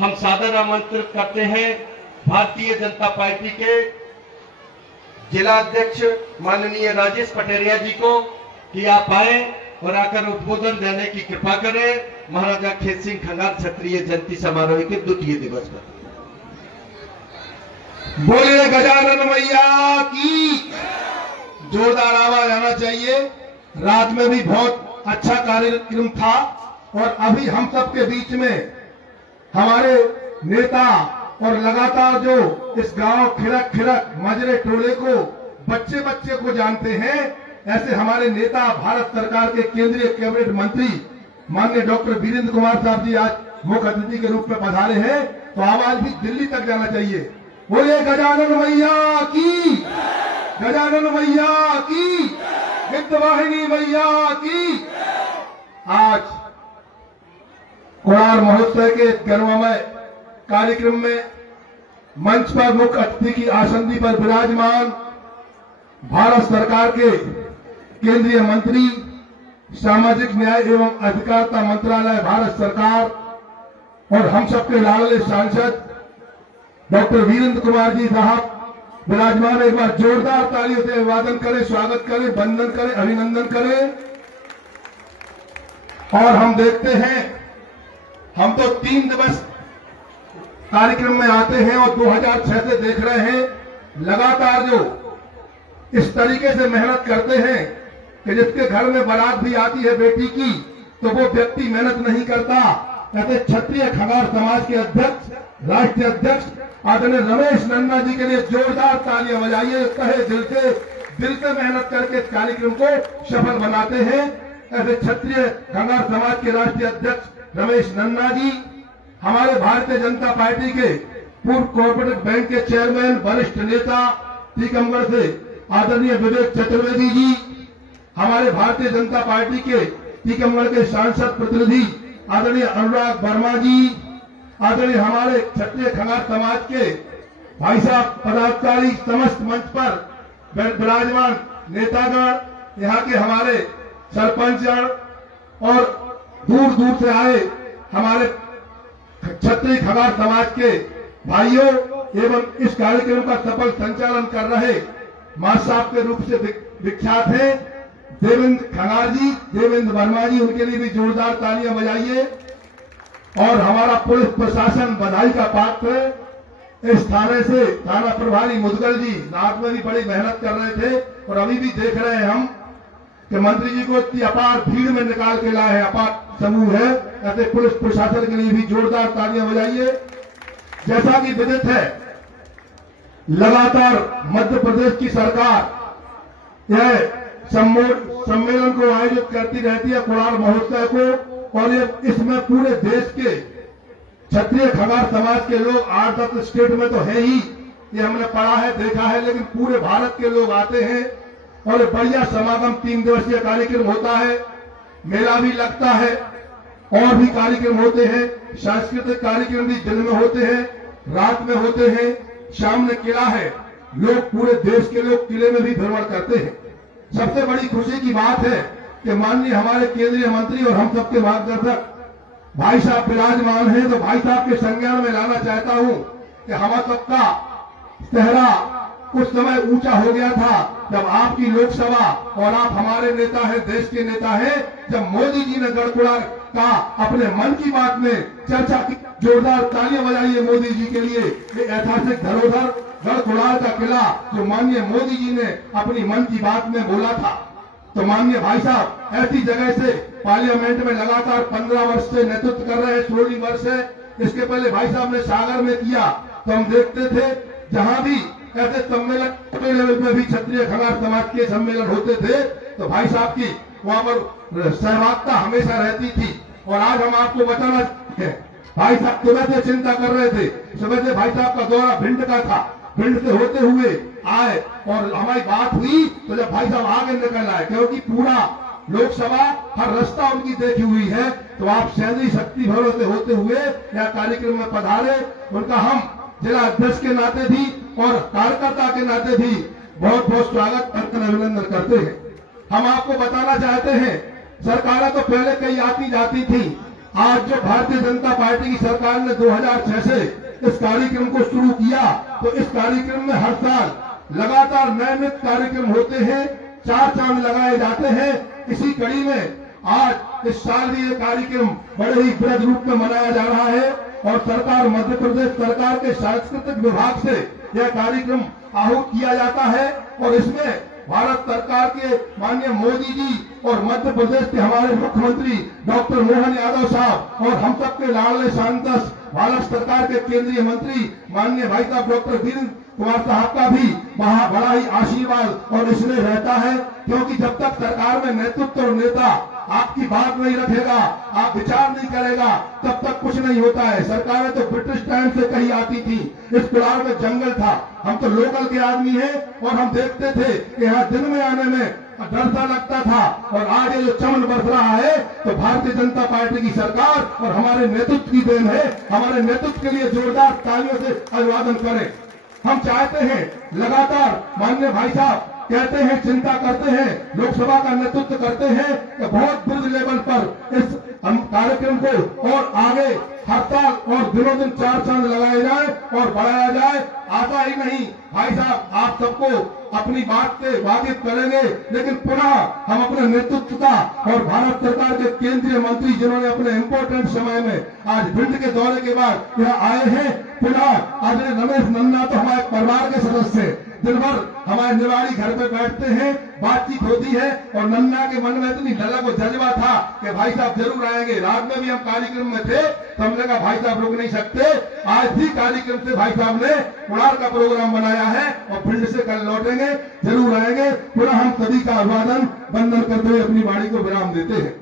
हम सादर आमंत्रित करते हैं भारतीय जनता पार्टी के जिला अध्यक्ष माननीय राजेश पटेरिया जी को कि आप आए और आकर उद्बोधन देने की कृपा करें महाराजा खेत सिंह खंगार क्षत्रिय जयंती समारोह के द्वितीय दिवस पर। बोले गजानन मैया की। जोरदार आवाज आना चाहिए। रात में भी बहुत अच्छा कार्यक्रम था और अभी हम सबके बीच में हमारे नेता और लगातार जो इस गांव खिरक खिरक मजरे टोले को बच्चे बच्चे को जानते हैं, ऐसे हमारे नेता भारत सरकार के केंद्रीय कैबिनेट मंत्री माननीय डॉक्टर वीरेंद्र कुमार साहब जी आज मुख्य अतिथि के रूप में पधारे हैं, तो आवाज भी दिल्ली तक जाना चाहिए। बोले गजानन मैया की, गजानन मैया की, विद्यावाहिनी मैया की। आज कोणार्क महोत्सव के गर्वमय कार्यक्रम में मंच पर मुख्य अतिथि की आसंदी पर विराजमान भारत सरकार के केंद्रीय मंत्री सामाजिक न्याय एवं अधिकारिता मंत्रालय भारत सरकार और हम सबके लाडले सांसद डॉक्टर वीरेंद्र कुमार जी साहब विराजमान। एक बार जोरदार तालियों से अभिवादन करें, स्वागत करें, वंदन करें, अभिनंदन करें। और हम देखते हैं, हम तो 3 दिवस कार्यक्रम में आते हैं और 2006 से देख रहे हैं लगातार जो इस तरीके से मेहनत करते हैं कि जिसके घर में बारात भी आती है बेटी की तो वो व्यक्ति मेहनत नहीं करता। कहते क्षत्रिय खंगार समाज के अध्यक्ष, राष्ट्रीय अध्यक्ष आदरणीय रमेश नन्ना जी के लिए जोरदार तालियां बजाइए। कहे दिल से मेहनत करके इस कार्यक्रम को सफल बनाते हैं। ऐसे क्षत्रिय खंगार समाज के राष्ट्रीय अध्यक्ष रमेश नन्ना जी, हमारे भारतीय जनता पार्टी के पूर्व कोऑपरेटिव बैंक के चेयरमैन वरिष्ठ नेता टीकमगढ़ से आदरणीय विवेक चतुर्वेदी जी, हमारे भारतीय जनता पार्टी के टीकमगढ़ के सांसद प्रतिनिधि आदरणीय अनुराग वर्मा जी, आदरणीय हमारे क्षत्रिय खंगार समाज के भाई साहब पदाधिकारी, समस्त मंच पर विराजमान नेतागण, यहाँ के हमारे सरपंचगण और दूर दूर से आए हमारे क्षत्रिय खंगार समाज के भाइयों एवं इस कार्यक्रम का सफल संचालन कर रहे मां साहब के रूप से विख्यात हैं देवेंद्र खंगार जी, देवेंद्र वर्मा जी, उनके लिए भी जोरदार तालियां बजाइए। और हमारा पुलिस प्रशासन बधाई का पात्र है। इस थाने से थाना प्रभारी मुदगल जी रात में भी बड़ी मेहनत कर रहे थे और अभी भी देख रहे हैं हम कि मंत्री जी को इतनी अपार भीड़ में निकाल के लाए हैं, अपार समूह है। ऐसे पुलिस प्रशासन के लिए भी जोरदार तालियां बजाइए। जैसा कि विदित है, लगातार मध्य प्रदेश की सरकार यह सम्मेलन को आयोजित करती रहती है, कोणार्क महोत्सव को, और ये इसमें पूरे देश के क्षत्रिय खंगार समाज के लोग 8-10 स्टेट में तो है ही, ये हमने पढ़ा है, देखा है, लेकिन पूरे भारत के लोग आते हैं और बढ़िया समागम 3 दिवसीय कार्यक्रम होता है। मेला भी लगता है और भी कार्यक्रम होते हैं। सांस्कृतिक कार्यक्रम भी दिन में होते हैं, रात में होते हैं, शाम में किला है। लोग पूरे देश के लोग किले में भी भ्रमण करते हैं। सबसे बड़ी खुशी की बात है कि माननीय हमारे केंद्रीय मंत्री और हम सबके मार्गदर्शक भाई साहब विराजमान हैं, तो भाई साहब के संज्ञान में लाना चाहता हूं कि हम सबका चेहरा कुछ समय ऊंचा हो गया था जब आपकी लोकसभा और आप हमारे नेता हैं, देश के नेता हैं, जब मोदी जी ने गढ़कुड़ा का अपने मन की बात में चर्चा की। जोरदार तालियां बजाइए मोदी जी के लिए। ये ऐतिहासिक धरोहर गढ़कुड़ा का किला जो माननीय मोदी जी ने अपनी मन की बात में बोला था, तो माननीय भाई साहब ऐसी जगह से पार्लियामेंट में लगातार 15 वर्ष से नेतृत्व कर रहे हैं, 16 वर्ष है। इसके पहले भाई साहब ने सागर में किया, तो हम देखते थे जहां भी ऐसे सम्मेलन छोटे लेवल में भी क्षत्रिय खंगार समाज के सम्मेलन होते थे, तो भाई साहब की वहां पर सहभागिता हमेशा रहती थी। और आज हम आपको बताना चाहते हैं, भाई साहब सुबह से चिंता कर रहे थे, सुबह से भाई साहब का दौरा भिंड का था, भिंड से होते हुए आए और हमारी बात हुई तो जब भाई साहब आगे निकल आए, क्योंकि पूरा लोकसभा हर रास्ता उनकी देखी हुई है, तो आप सैन्य शक्ति भरों से होते हुए यह कार्यक्रम में पधारे। उनका हम जिला अध्यक्ष के नाते भी और कार्यकर्ता के नाते भी बहुत बहुत स्वागत करते, अभिनंदन करते हैं। हम आपको बताना चाहते हैं, सरकारें तो पहले कई आती जाती थी, आज जो भारतीय जनता पार्टी की सरकार ने 2006 से इस कार्यक्रम को शुरू किया, तो इस कार्यक्रम में हर साल लगातार नियमित कार्यक्रम होते हैं, 4 चांद लगाए जाते हैं। इसी कड़ी में आज इस साल भी ये कार्यक्रम बड़े ही बृहद रूप में मनाया जा रहा है और सरकार, मध्य प्रदेश सरकार के सांस्कृतिक विभाग से यह कार्यक्रम आहूत किया जाता है और इसमें भारत सरकार के माननीय मोदी जी और मध्य प्रदेश के हमारे मुख्यमंत्री डॉक्टर मोहन यादव साहब और हम सबके लाडले सांसद भारत सरकार के केंद्रीय मंत्री माननीय भाई साहब डॉक्टर वीरेंद्र कुमार साहब का भी वहाँ बड़ा ही आशीर्वाद और इसमें रहता है, क्योंकि जब तक सरकार में नेतृत्व और नेता आपकी बात नहीं रखेगा, आप विचार नहीं करेगा, तब तक कुछ नहीं होता है। सरकारें तो ब्रिटिश टाइम से कहीं आती थी, इस कुलार में जंगल था, हम तो लोकल के आदमी हैं और हम देखते थे कि यहाँ दिन में आने में डर सा लगता था। और आज ये जो चमन बरस रहा है तो भारतीय जनता पार्टी की सरकार और हमारे नेतृत्व की देन है। हमारे नेतृत्व के लिए जोरदार तालियों से अभिवादन करें। हम चाहते हैं लगातार, माननीय भाई साहब कहते हैं, चिंता करते हैं, लोकसभा का नेतृत्व करते हैं कि बहुत बुद्ध लेवल पर इस कार्यक्रम को और आगे हर साल और दिनों दिन 4 चांद लगाए जाए और बढ़ाया जाए। आशा ही नहीं भाई साहब, आप सबको अपनी बात से वाकिफ करेंगे, लेकिन पुनः हम अपने नेतृत्व का और भारत सरकार के केंद्रीय मंत्री जिन्होंने अपने इम्पोर्टेंट समय में आज भिंड के दौरे के बाद यहाँ आए हैं, पुनः आज रमेश नन्ना तो हमारे परिवार के सदस्य दिन भर हमारे निवाड़ी घर पे बैठते हैं, बातचीत होती है और नन्ना के मन में इतनी ललक और जज्बा था कि भाई साहब जरूर आएंगे। रात में भी हम कार्यक्रम में थे तो हमने कहा भाई साहब रुक नहीं सकते, आज भी कार्यक्रम से भाई साहब ने कुलार का प्रोग्राम बनाया है और फील्ड से कल लौटेंगे, जरूर आएंगे। पुनः हम सभी का अभिवादन वंदन करते हुए अपनी वाणी को विराम देते हैं।